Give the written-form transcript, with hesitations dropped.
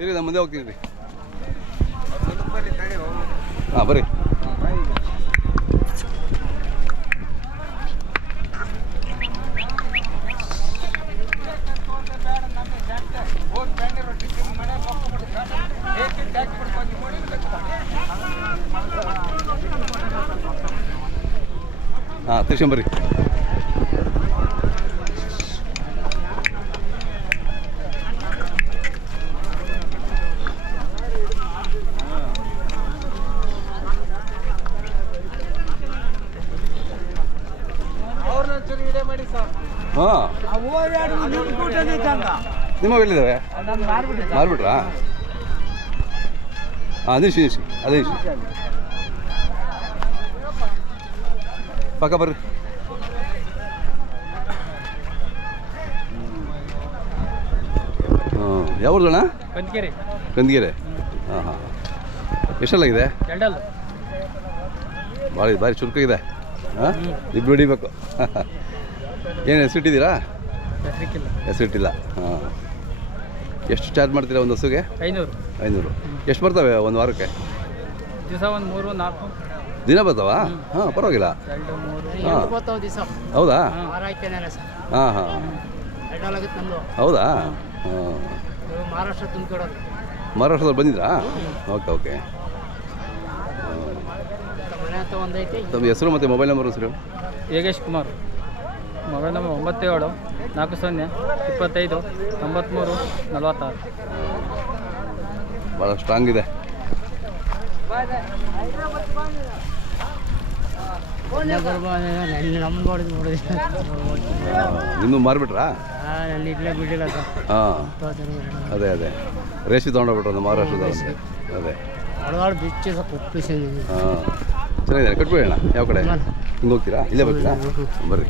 ಇರಿ ನಾನು ಮುಂದೆ ಹೋಗ್ತೀನಿ ರೀ. ಹಾಂ ಬರ್ರಿ. ಹಾಂ ತಿರ್ಸ್ಕೊಂಬರ್ರಿ. ಹಾಂ ನಿಮ್ಮ ಎಲ್ಲಿದ್ದಾವೆ? ಮಾರ್ಬಿಟ್ರಾ? ಹಾಂ ನಿಲ್ಸಿ ಅದೇ ನಿಲ್ಸಿ ಪಕ್ಕ ಬರ್ರಿ. ಹಾಂ ಯಾವ್ದಣ್ಣ? ಕಂದಗೆರೆ. ಹಾಂ ಹಾಂ ಎಷ್ಟೆಲ್ಲಾಗಿದೆ? ಭಾರಿ ಚುರುಕಾಗಿದೆ. ಹಾಂ ಇಬ್ಬರು ಹಿಡಿಬೇಕು. ಏನು ಹೆಸರಿಟ್ಟಿದ್ದೀರಾ? ಹೆಸರಿಟ್ಟಿಲ್ಲ. ಹಾಂ ಎಷ್ಟು ಚಾರ್ಜ್ ಮಾಡ್ತೀರಾ ಒಂದು ಹಸುಗೆ? 500. ಎಷ್ಟು ಬರ್ತವೆ ಒಂದು ವಾರಕ್ಕೆ? ದಿನ ಬರ್ತಾವ? ಹಾಂ ಪರವಾಗಿಲ್ಲ. ಹಾಂ ಹೌದಾ? ಹಾಂ ಹಾಂ ಹೌದಾ? ಹಾಂ ಮಹಾರಾಷ್ಟ್ರದಲ್ಲಿ ಬಂದಿದ್ರಾ? ಓಕೆ. ತಮ್ಮ ಹೆಸರು ಮತ್ತು ಮೊಬೈಲ್ ನಂಬರ್ ಹೆಸರು? ಯೋಗೇಶ್ ಕುಮಾರ್. Mobile number 97 40 25 93 46. ಭಾಳ ಸ್ಟ್ರಾಂಗ್ ಇದೆ. ಇನ್ನೂ ಮಾರ್ಬಿಟ್ರಾ? ಹಾಂ ಅದೇ ರೇಷಿ ತೊಗೊಂಡೋಗ್ಬಿಟ್ರು ಒಂದು ಮಹಾರಾಷ್ಟ್ರದ. ಅದೇ ಹಾಂ ಚೆನ್ನಾಗಿದೆ. ಕಟ್ಬಿಡೋಣ. ಯಾವ ಕಡೆ ಹಿಂಗೆ ಹೋಗ್ತೀರಾ? ಇಲ್ಲೇ ಬರ್ತೀರಾ? ಬರ್ರಿ.